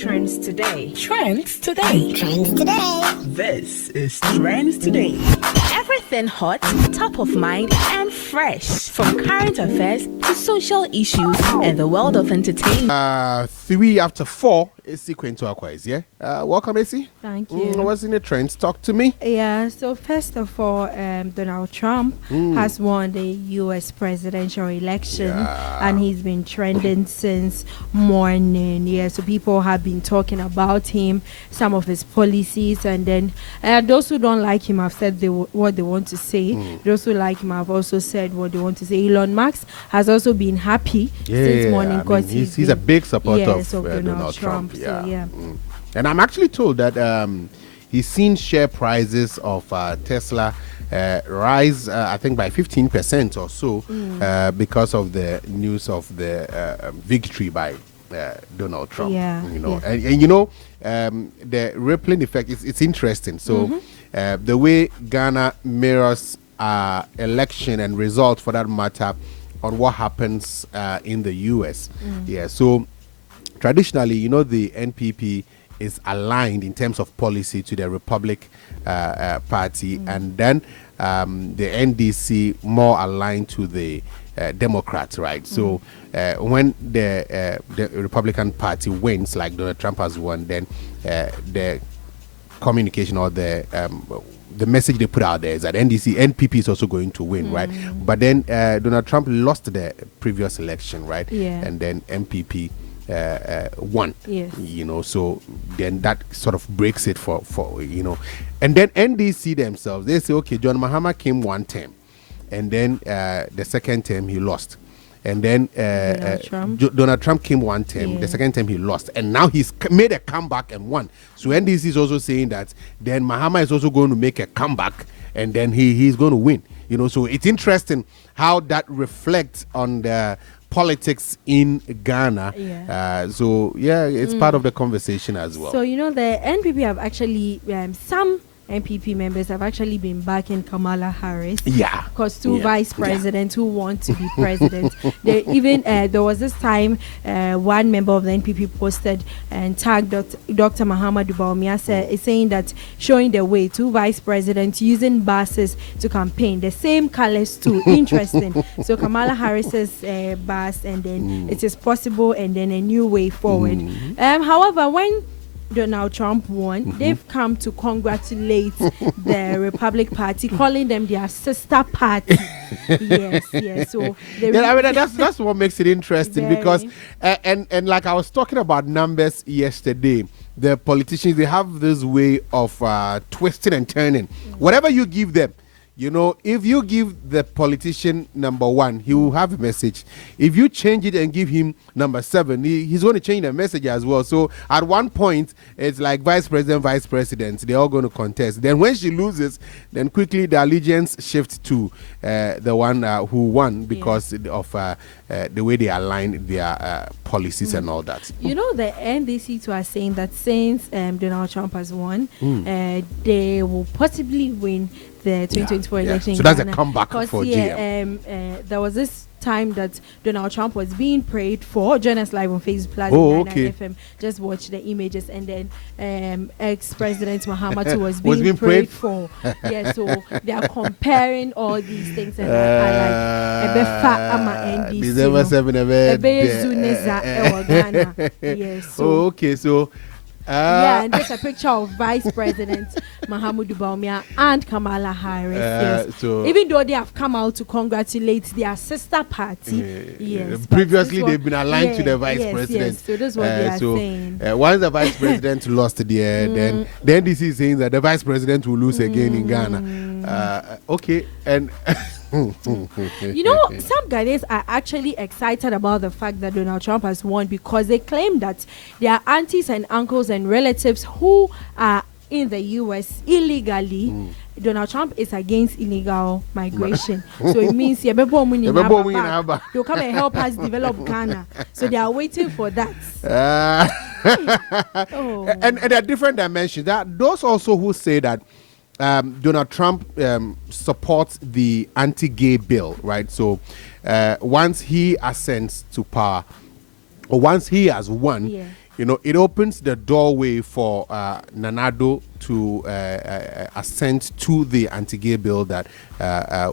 Trends Today. Trends Today. Trends Today. This is Trends Today. Everything hot, top of mind, and fresh. From current affairs to social issues and the world of entertainment. 3 after 4, Esi Kwentsiwaa is here. Welcome, Esi. Thank you. What's in the trends? Talk to me. Yeah, so first of all, Donald Trump has won the U.S. presidential election, and he's been trending since morning. Yeah, so people have been talking about him, some of his policies, and then those who don't like him have said what they want to say. Those who like him have also said what they want to say. Elon Musk has also been happy since morning because he's a big supporter of Donald Trump. Yeah. So, yeah. And I'm actually told that he's seen share prices of Tesla rise, I think, by 15% or so because of the news of the victory by Donald Trump. Yeah, and you know, the rippling effect it's interesting. So the way Ghana mirrors election and results, for that matter, on what happens in the US. Yeah, so traditionally, you know, the NPP is aligned in terms of policy to the Republic Party, and then the NDC more aligned to the Democrats, right? So when the Republican Party wins, like Donald Trump has won, then the communication or the message they put out there is that NPP is also going to win, right? But then Donald Trump lost the previous election, right? Yeah. And then NPP won. Yes. You know, so then that sort of breaks it for you know. And then NDC themselves, they say, okay, John Mahama came one term, and then the second term he lost. And then Donald Trump came one term, the second term he lost. And now he's made a comeback and won. So NDC is also saying that then Mahama is also going to make a comeback and then he's going to win. You know, so it's interesting how that reflects on the politics in Ghana. It's part of the conversation as well. So, you know, the NPP have actually, some NPP members have actually been backing Kamala Harris. Yeah. Because two vice presidents who want to be president. They even, there was this time, one member of the NPP posted and tagged Dr. Mahamudu Bawumia saying that showing the way, two vice presidents using buses to campaign, the same colors too. Interesting. So Kamala Harris's bus, and then it is possible, and then a new way forward. However, when Donald Trump won, they've come to congratulate the Republic Party, calling them their sister party. Yes. So that's what makes it interesting because and like I was talking about numbers yesterday, the politicians, they have this way of twisting and turning. Whatever you give them, you know, if you give the politician number 1, he will have a message. If you change it and give him number 7, he's going to change the message as well. So at one point, it's like vice president, they're all going to contest. Then when she loses, then quickly the allegiance shifts to the one who won because of the way they align their policies and all that. You know, the NDC too are saying that since Donald Trump has won, they will possibly win the 2024 election. So that's a comeback for GM. There was this time that Donald Trump was being prayed for. Join us live on Facebook, PLUZZ FM. Just watch the images, and then ex-president Mahamudu was being prayed for. So they are comparing all these things, and December 7 so and there's a picture of Vice President Mahamudu Bawumia and Kamala Harris. So even though they have come out to congratulate their sister party, previously they've been aligned to the Vice President. So that's what they are saying. Once the Vice President lost then this is saying that the Vice President will lose again in Ghana. And you know, some Ghanaians are actually excited about the fact that Donald Trump has won because they claim that their aunties and uncles and relatives who are in the U.S. illegally, Donald Trump is against illegal migration. So it means they'll come and help us develop Ghana. So they are waiting for that. And there are different dimensions. There are those also who say that Donald Trump supports the anti-gay bill, right? So once he ascends to power, or once he has won, it opens the doorway for Nanado to assent to the anti-gay bill that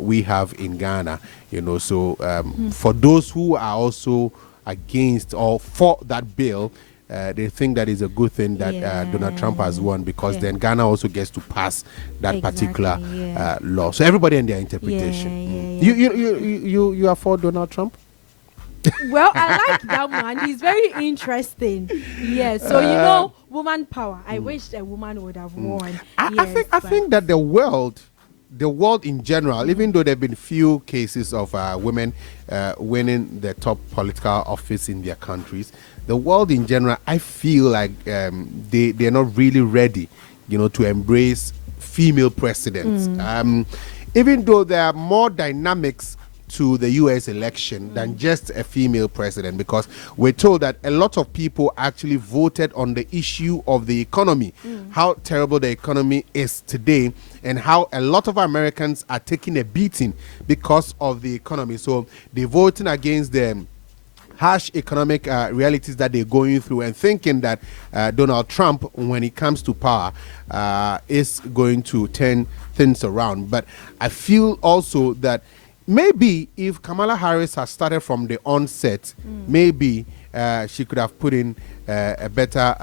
we have in Ghana. So for those who are also against or for that bill, they think that is a good thing that Donald Trump has won, because then Ghana also gets to pass that particular law. So everybody and their interpretation. You are for Donald Trump? Well, I like that one. He's very interesting. Yeah. So woman power. I wish a woman would have won. I think that the world in general, even though there have been few cases of women winning the top political office in their countries, the world in general, I feel like they're not really ready, to embrace female presidents. Even though there are more dynamics to the U.S. election than just a female president, because we're told that a lot of people actually voted on the issue of the economy, how terrible the economy is today, and how a lot of Americans are taking a beating because of the economy. So they're voting against them harsh economic realities that they're going through, and thinking that Donald Trump, when he comes to power, is going to turn things around. But I feel also that maybe if Kamala Harris has started from the onset, maybe she could have put in a better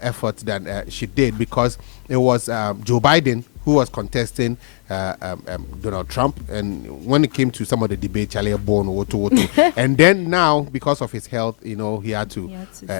effort than she did, because it was Joe Biden who was contesting Donald Trump, and when it came to some of the debate, Charlie born and then now, because of his health, he had to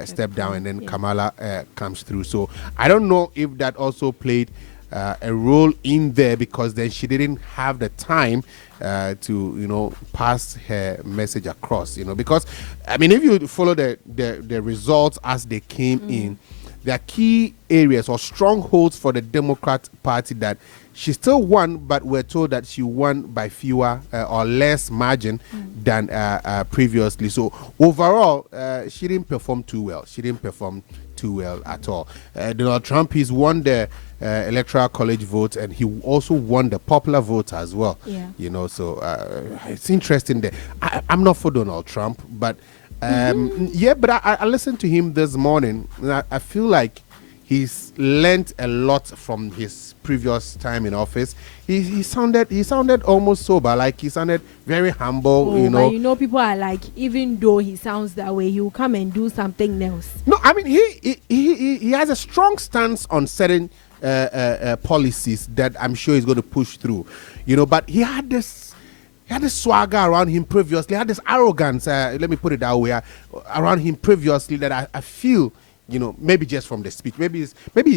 step down, and then Kamala comes through. So I don't know if that also played a role in there, because then she didn't have the time to pass her message across, because if you follow the results as they came in, there are key areas or strongholds for the Democrat Party that she still won, but we're told that she won by fewer or less margin than previously. So overall, she didn't perform too well. She didn't perform too well at all. Donald Trump, he's won the electoral college vote, and he also won the popular vote as well. So it's interesting there. I'm not for Donald Trump, but but I listened to him this morning, and I feel like he's learned a lot from his previous time in office. He sounded almost sober, like he sounded very humble. But people are like, even though he sounds that way, he will come and do something else. No, he has a strong stance on certain policies that I'm sure he's going to push through. But he had this swagger around him previously. He had this arrogance. Let me put it that way, around him previously, that I feel. Maybe just from the speech, maybe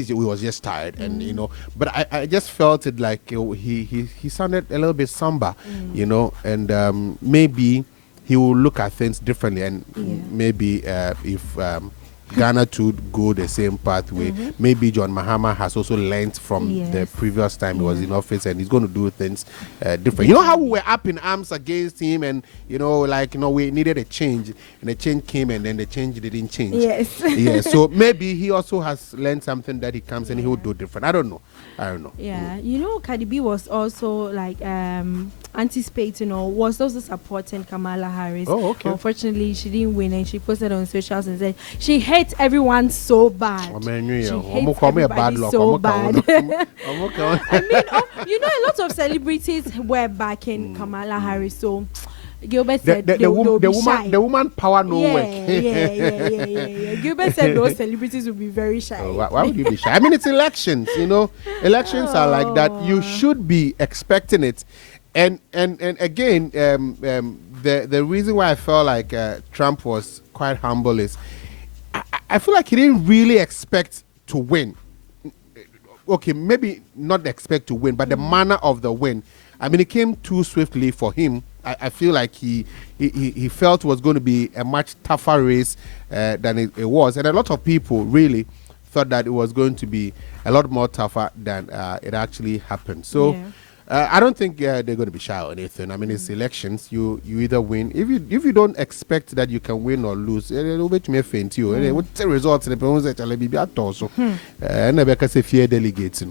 he was just tired, and but I just felt it like he sounded a little bit somber, and maybe he will look at things differently, and maybe if Ghana to go the same pathway, maybe John Mahama has also learned from the previous time he was in office, and he's going to do things different. You know how we were up in arms against him, and we needed a change, and the change came, and then the change didn't change. Yes. So maybe he also has learned something that he comes and he will do different. I don't know. Yeah. Cardi B was also like anticipating or was also supporting Kamala Harris. Oh, okay. Unfortunately, she didn't win, and she posted on socials and said she hates everyone so bad. She hates everybody so bad. A lot of celebrities were backing Kamala Harris, so Gilbert said the woman power no work. Yeah. Gilbert said those celebrities will be very shy. Why would you be shy? It's elections, Elections are like that. You should be expecting it. And again, the reason why I felt like Trump was quite humble is I feel like he didn't really expect to win. Okay, maybe not expect to win, but the manner of the win. It came too swiftly for him. I feel like he felt it was going to be a much tougher race than it was. And a lot of people really thought that it was going to be a lot more tougher than it actually happened. So I don't think they're going to be shy or anything. It's elections. You either win. If you don't expect that you can win or lose, it'll make me faint you. What's the results? The people say, "I'll be also." And I say fear delegates.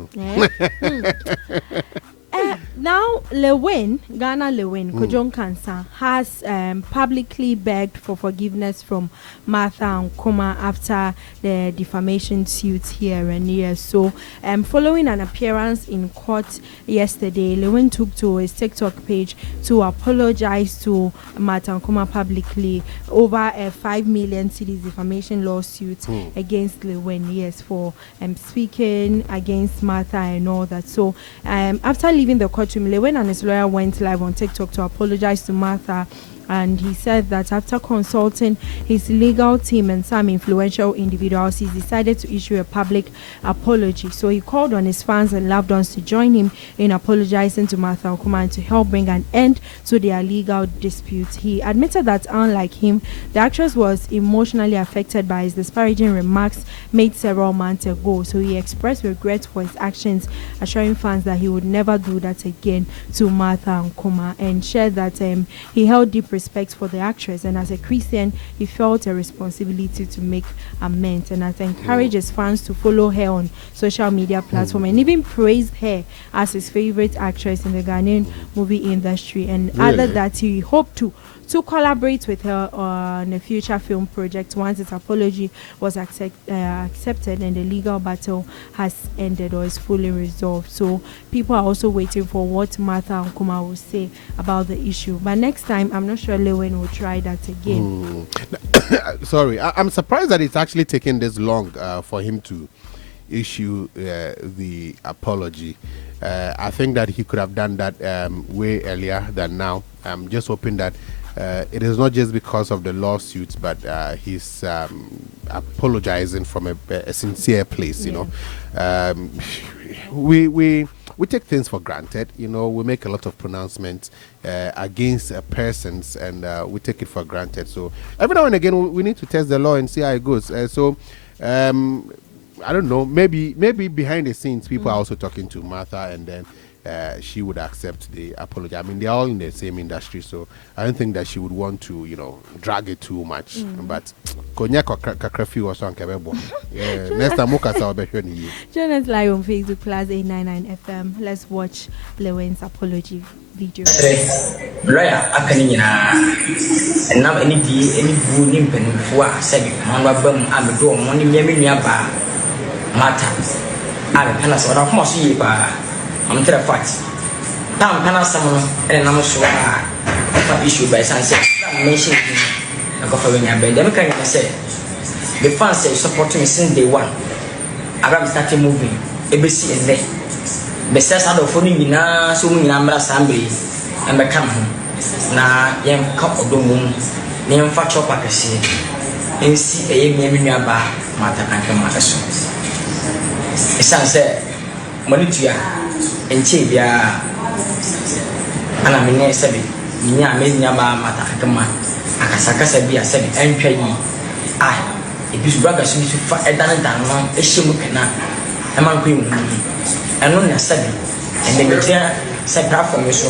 Now, Lil Win, Ghana Lil Win, Kojon Kansa, has publicly begged for forgiveness from Martha Ankomah after the defamation suit here and here. So, following an appearance in court yesterday, Lil Win took to his TikTok page to apologize to Martha Ankomah publicly over a 5 million cedis defamation lawsuit against Lil Win, yes, for speaking against Martha and all that. So, after leaving the court, Lil Win and his lawyer went live on TikTok to apologize to Martha. And he said that after consulting his legal team and some influential individuals, he decided to issue a public apology. So he called on his fans and loved ones to join him in apologizing to Martha Ankomah and to help bring an end to their legal dispute. He admitted that, unlike him, the actress was emotionally affected by his disparaging remarks made several months ago. So he expressed regret for his actions, assuring fans that he would never do that again to Martha Ankomah, and shared that he held deep respect for the actress, and as a Christian he felt a responsibility to make amends, and as encouraged his fans to follow her on social media platform and even praised her as his favorite actress in the Ghanaian movie industry, and added that he hoped to collaborate with her on a future film project once his apology was accepted and the legal battle has ended or is fully resolved. So people are also waiting for what Martha Ankomah will say about the issue. But next time, I'm not sure Lil Win will try that again. Sorry, I'm surprised that it's actually taken this long for him to issue the apology. I think that he could have done that way earlier than now. I'm just hoping that it is not just because of the lawsuits, but he's apologizing from a sincere place. You know, we take things for granted. You know, we make a lot of pronouncements against persons, and we take it for granted. So every now and again, we need to test the law and see how it goes. I don't know. Maybe behind the scenes, people are also talking to Martha, and then she would accept the apology. I mean, they're all in the same industry, so I don't think that she would want to, you know, drag it too much. But Konya Kakrafi was on Kabebo. Next time, Join us live on Facebook, PLUZZ 899 FM. Let's watch Lil Win's apology video. Lawyer, and now any boo nimpen for said, Monwabum, I'm a door, money, Yamiaba, Martha. I'm a penis or a mossy. I'm to the fact. Now, Panasama and I'm sure I issue by sunset. Mention a coffee in your bed. Then can you say the fans say supporting me since day one. I got started moving. ABC is there. The says out of phoning me now, so many number assembly and become home. Now, young cup of the moon, name for chop I see. And see a young bar, Martha Ankomah. The son said, Monitia. And Chibia and I mean, said, Nia made Yaba Martha Ankomah. Akasaka said, be a said, NPP. If this brother should be to fight a done down, a shimukana, a man queen, and only a study, and they will say platform as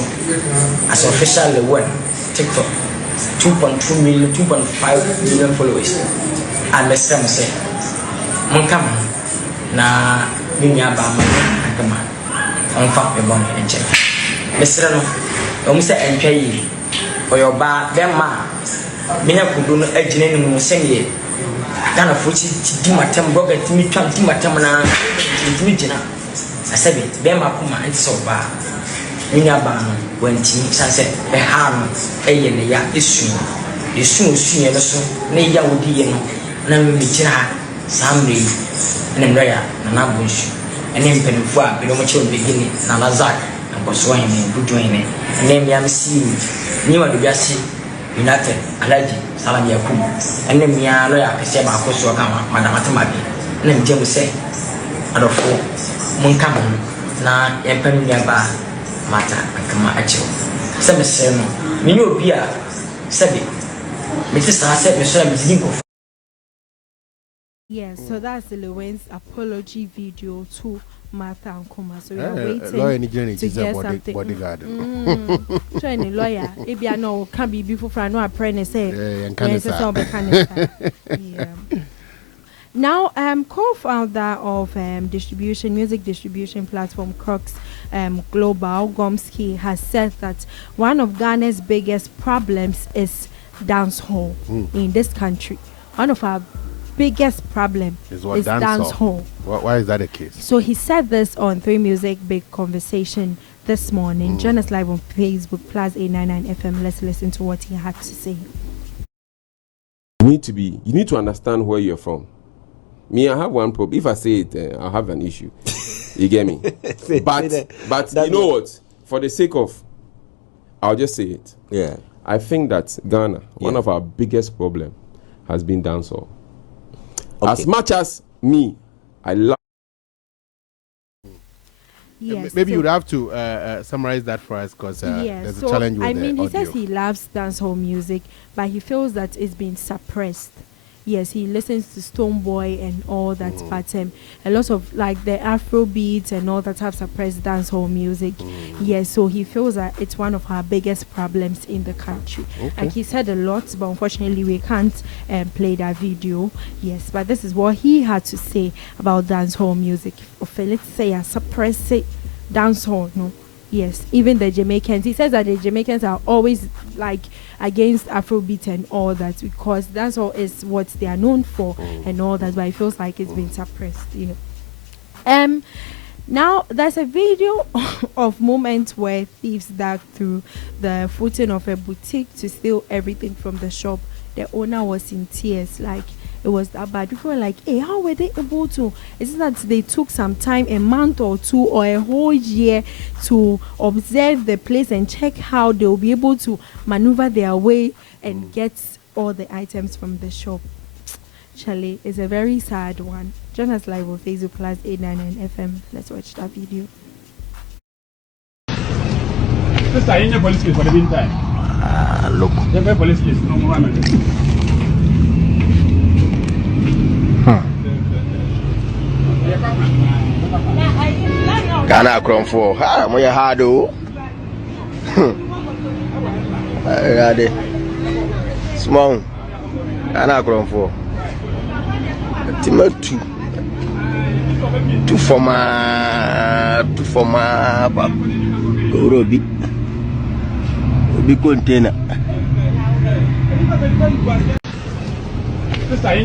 official the one TikTok 2.2 million, 2.5 million followers. And the same say, Monkam, na Minyaba Ankomah. On fact, the money and check. Mr. Almost NPP or your bar, them ma. Mina could do a genuine singing. Kind of which is Timatam Broker to me, Timatamana, Timijina. I said it, Bema Puma, and so bar. Mina Ban went to sunset, a harm, a year issue. The soon see and so, Naya would be, and I'm with Samri and a rare, and I'm bush. And then Penufua, Pilomacho beginning, Namazak, and Boswine, good joining, and then Yamsi, New Adubasi, United, Alaji, Salamia Kum, and then Mia Lawyer, Pesema, Kosuaka, Madame Atamabi, and then James say, out of four, Munkam, na Yampa, Martha Ankomah Acho. Some say, Minu Pia, Sabi, Mrs. said, Mr. Yes, so that's the Lil Win's apology video to Martha Ankomah. So we are waiting to hear something. Bodyguard. Trying a lawyer. Maybe I know can be before I know a apprentice. Yeah. Now, co-founder of music distribution platform Crocs Global, Gomsky, has said that one of Ghana's biggest problems is dancehall in this country. One of our biggest problem is dancehall. Why is that the case? So he said this on 3 Music Big Conversation this morning. Join us live on Facebook, PLUZZ 899 FM. Let's listen to what he had to say. You need to understand where you're from. Me, I have one problem. If I say it, I'll have an issue. You get me? But you know what? For the sake of, I'll just say it. Yeah. I think that Ghana, one of our biggest problem has been dancehall. Okay. As much as me, I love. Yes, maybe you would have to summarize that for us, because there's a challenge with he says he loves dancehall music, but he feels that it's been suppressed. Yes, he listens to Stonebwoy and all that, but a lot of like the Afro beats and all that have suppressed dancehall music. Yes, so he feels that it's one of our biggest problems in the country. Okay. Like he said a lot, but unfortunately we can't play that video. Yes, but this is what he had to say about dancehall music. Okay, let's say suppress it, dancehall, no. Yes, even the Jamaicans. He says that the Jamaicans are always like against Afrobeat and all that, because that's all is what they are known for and all that. But it feels like it's been suppressed. Yeah. Now there's a video of moments where thieves dug through the footing of a boutique to steal everything from the shop. The owner was in tears, like it was that bad. People were like, hey, how were they able to? Is it that they took some time, a month or two or a whole year, to observe the place and check how they'll be able to maneuver their way and get all the items from the shop? Charlie, it's a very sad one. Join us live on Facebook, PLUZZ 899 FM. Let's watch that video. Sister, in the police case for the meantime. Look. The police case, no more. Ghana Cronford. Ah, my hado. Ready. Small. Ghana Cronford. Timothy. To former. Robi. Robi container. Sister,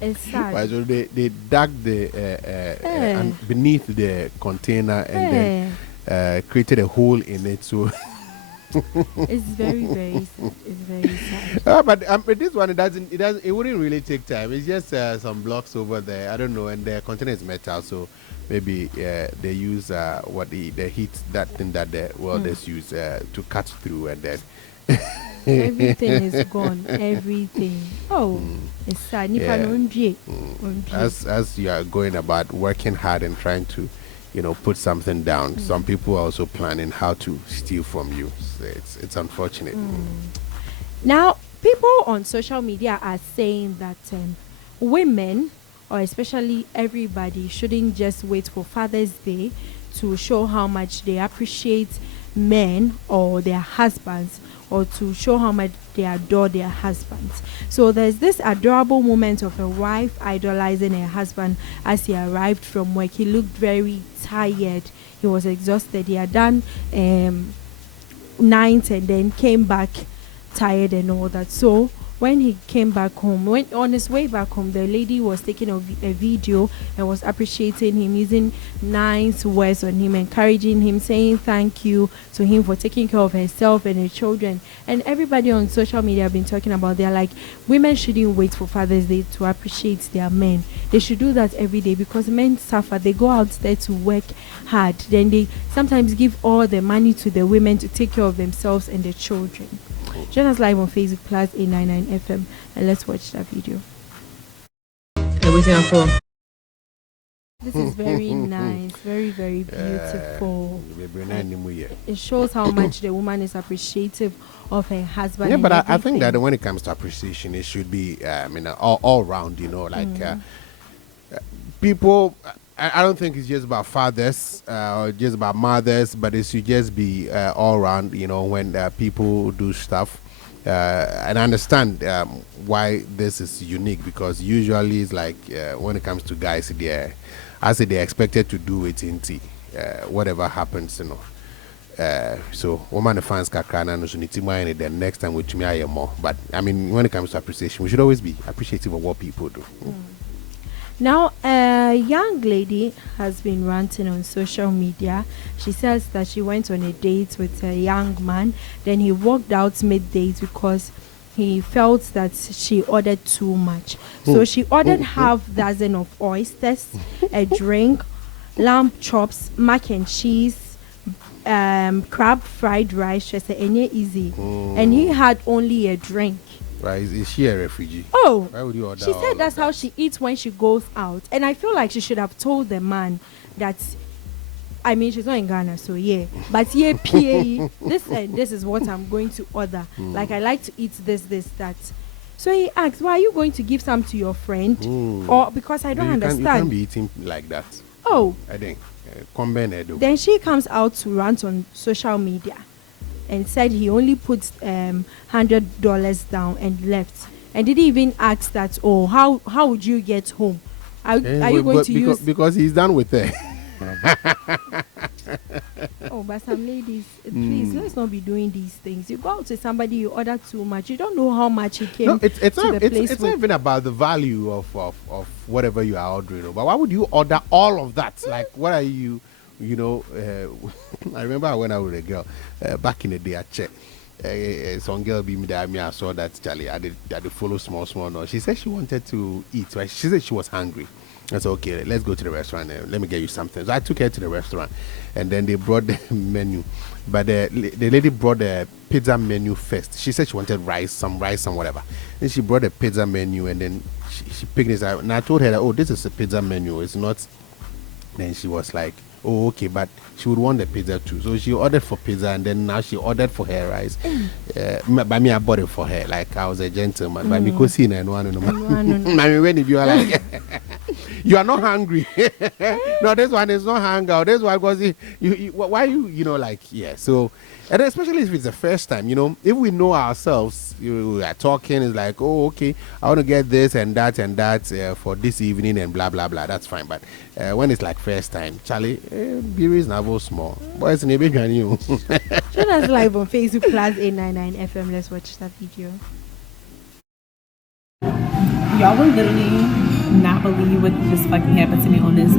It's sad. Right, so they dug the and beneath the container and then created a hole in it. So It's very, very sad. It's very sad. but this one it wouldn't really take time. It's just some blocks over there. I don't know, and the container is metal, so maybe they use the heat, that thing that the welders use to cut through, and then Everything is gone. Everything. Oh, it's sad. Yeah. As you are going about working hard and trying to, put something down, some people are also planning how to steal from you. So it's unfortunate. Now, people on social media are saying that women, or especially everybody, shouldn't just wait for Father's Day to show how much they appreciate men or their husbands, or to show how much they adore their husbands. So there's this adorable moment of a wife idolizing her husband as he arrived from work. He looked very tired. He was exhausted. He had done night and then came back tired and all that. So when he came back home, on his way back home, the lady was taking a video and was appreciating him, using nice words on him, encouraging him, saying thank you to him for taking care of herself and her children. And everybody on social media have been talking about, they're like, women shouldn't wait for Father's Day to appreciate their men. They should do that every day, because men suffer. They go out there to work hard. Then they sometimes give all the money to the women to take care of themselves and their children. Join us live on Facebook, PLUZZ 899 FM, and let's watch that video. This is very nice, very, very beautiful. It shows how much the woman is appreciative of her husband. Yeah, but I think that when it comes to appreciation, it should be, all round. People. I don't think it's just about fathers or just about mothers, but it should just be all around, when people do stuff And I understand why this is unique, because usually it's like when it comes to guys, they're expected to do it in tea, whatever happens, so woman the fans kakana no so the next time with me more. But I mean, when it comes to appreciation, we should always be appreciative of what people do. Now, a young lady has been ranting on social media. She says that she went on a date with a young man, then he walked out mid-date because he felt that she ordered too much. So she ordered half dozen of oysters, a drink, lamb chops, mac and cheese, crab fried rice. She said, easy. And he had only a drink. Right, is she a refugee? Oh, why would you order? She said that's how she eats when she goes out, and I feel like she should have told the man that. I mean, she's not in Ghana, so yeah. But yeah, PA, this is what I'm going to order. Like I like to eat this, that. So he asked, "Why are you going to give some to your friend?" Or because I don't understand. You can't be eating like that. Oh, I think. Then she comes out to rant on social media and said he only put $100 down and left, and didn't even ask that. Oh, how would you get home? Are you going to use? Because he's done with her. Oh, but some ladies, please let's not be doing these things. You go out to somebody, you order too much. You don't know how much he came. No, it's not even about the value of whatever you are ordering. But why would you order all of that? Like, what are you? I remember when I was a girl back in the day at check. Some girl be me that I saw that Charlie. I did follow small. No, she said she wanted to eat. Right? She said she was hungry. I said, okay, let's go to the restaurant. Let me get you something. So I took her to the restaurant, and then they brought the menu. But the lady brought the pizza menu first. She said she wanted some rice, whatever. Then she brought the pizza menu, and then she picked this out. And I told her that, oh, this is a pizza menu. It's not. Then she was like, oh, okay, but she would want the pizza too. So she ordered for pizza, and then now she ordered for her rice. By me, I bought it for her. Like I was a gentleman. By me, because and one. I mean, when if you are like, you are not hungry. No, this one is not hunger. This one because why like yeah. So, and especially if it's the first time, if we know ourselves, we are talking. It's like, oh, okay, I want to get this and that for this evening and blah blah blah. That's fine. But when it's like first time, Charlie, be reasonable, small. Boys in a big and you. Join us live on Facebook, PLUZZ 899 FM. Let's watch that video. Y'all will literally not believe what just fucking happened to me on this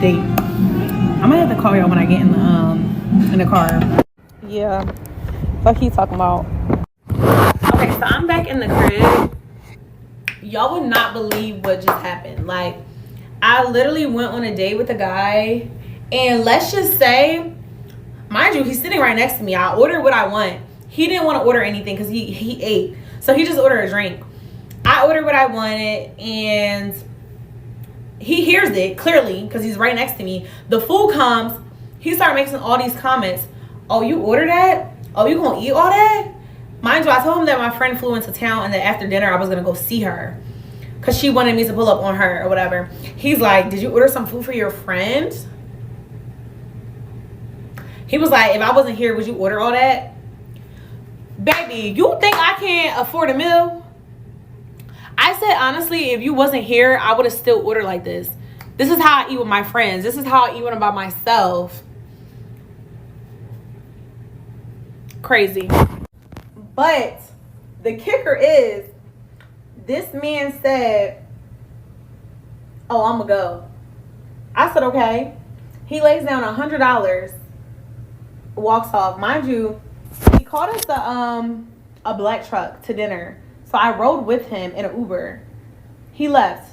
date. I'm gonna have to call y'all when I get in the car. Yeah, fuck he talking about. Okay, so I'm back in the crib. Y'all would not believe what just happened. Like, I literally went on a date with a guy, and let's just say, mind you, he's sitting right next to me. I ordered what I want. He didn't want to order anything because he ate, so he just ordered a drink. I ordered what I wanted, and he hears it clearly because he's right next to me. The food comes, he started making all these comments. Oh, you ordered that? Oh, you gonna eat all that? Mind you, I told him that my friend flew into town and that after dinner I was gonna go see her because she wanted me to pull up on her or whatever. He's like, did you order some food for your friend? He was like, if I wasn't here, would you order all that? Baby, you think I can't afford a meal? I said, honestly, if you wasn't here, I would have still ordered like this. This is how I eat with my friends. This is how I eat when I'm by myself. Crazy. But the kicker is, this man said, oh, I'm gonna go. I said, okay. He lays down $100, walks off. Mind you, he called us a black truck to dinner. So I rode with him in an Uber. He left.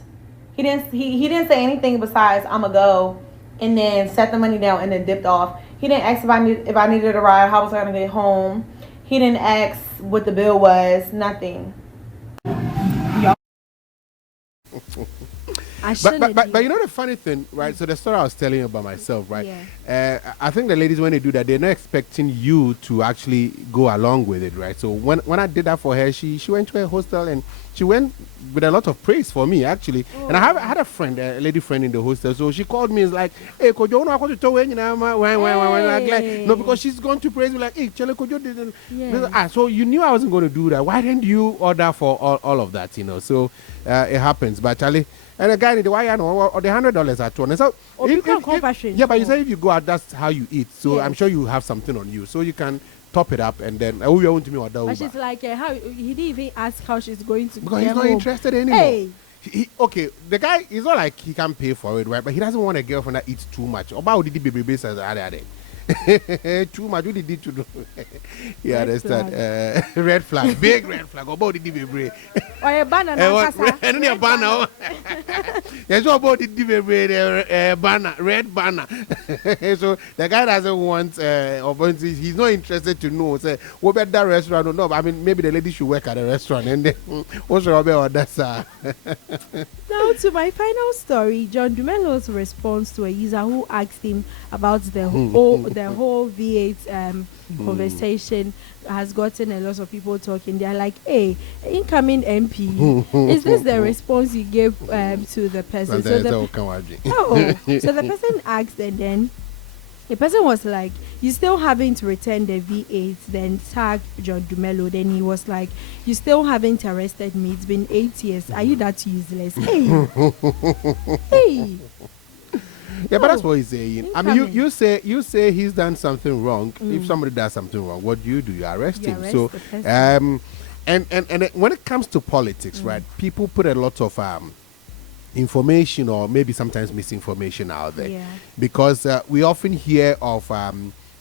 He didn't say anything besides I'ma go, and then set the money down and then dipped off. He didn't ask if I needed a ride, how was I gonna get home. He didn't ask what the bill was, nothing. But you know the funny thing, right? So the story I was telling you about myself, right? I think the ladies, when they do that, they're not expecting you to actually go along with it, right? So when I did that for her, she went to a hostel and she went with a lot of praise for me, actually. And I had a friend, a lady friend in the hostel. So she called me and was like, hey, could you know to tell when no, because she's going to praise me like, hey, Chele, could you didn't? So you knew I wasn't going to do that. Why didn't you order for all of that, you know? So it happens. But Charlie, and the guy did why I know or the $100 at one. And so but you say if you go out, that's how you eat. So I'm sure you have something on you. So you can top it up and then we want to me order. But she's like, how he didn't even ask how she's going to. Because he's not interested anymore. Hey. Okay, the guy is not like he can pay for it, right? But he doesn't want a girlfriend that eats too much. About did the baby says too much. What did he do? You understand? Red flag, big red flag. About the baby. Or a banner. And a banner. There's no about the baby banner, red banner. So the guy doesn't want, or he's not interested to know. Say, what about that restaurant or no? I mean, maybe the lady should work at a restaurant and then what's wrong about that? Now to my final story, John Dumelo's response to a user who asked him about the whole V8 conversation has gotten a lot of people talking. They're like, hey, incoming MP, is this the response you gave to the person? So the person asked, and then the person was like, you still having to return the V8, then tag John Dumelo. Then he was like, you still haven't arrested me. It's been 8 years. Are you that useless? Hey. Hey. Yeah, but that's what he's saying. I mean, you say he's done something wrong. If somebody does something wrong, what do? You arrest him. So, and when it comes to politics, right? People put a lot of information or maybe sometimes misinformation out there, because we often hear of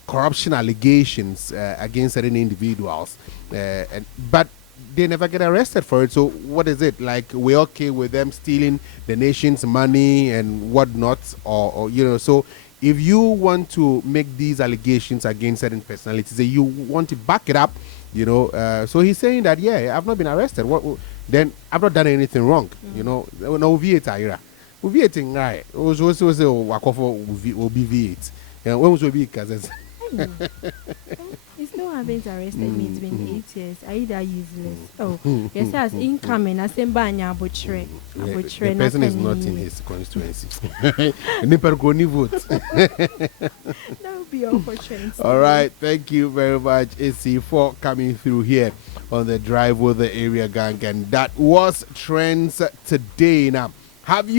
corruption allegations against certain individuals, but they never get arrested for it. So what is it like? We're okay with them stealing the nation's money and whatnot, or you know? So if you want to make these allegations against certain personalities, you want to back it up, you know. So he's saying that I've not been arrested. Then I've not done anything wrong, you know. No V8 V8 right. Also will be V8. Yeah, when will be because you still haven't arrested me. It's been 8 years. Are you that useless? Oh, yes, as incoming. I say, Banya Butchre. The person is not in his constituency. Never go any vote. That would be unfortunate. All right. Thank you very much, Esi, for coming through here on the Drive with the Area Gang. And that was Trends Today. Now, have you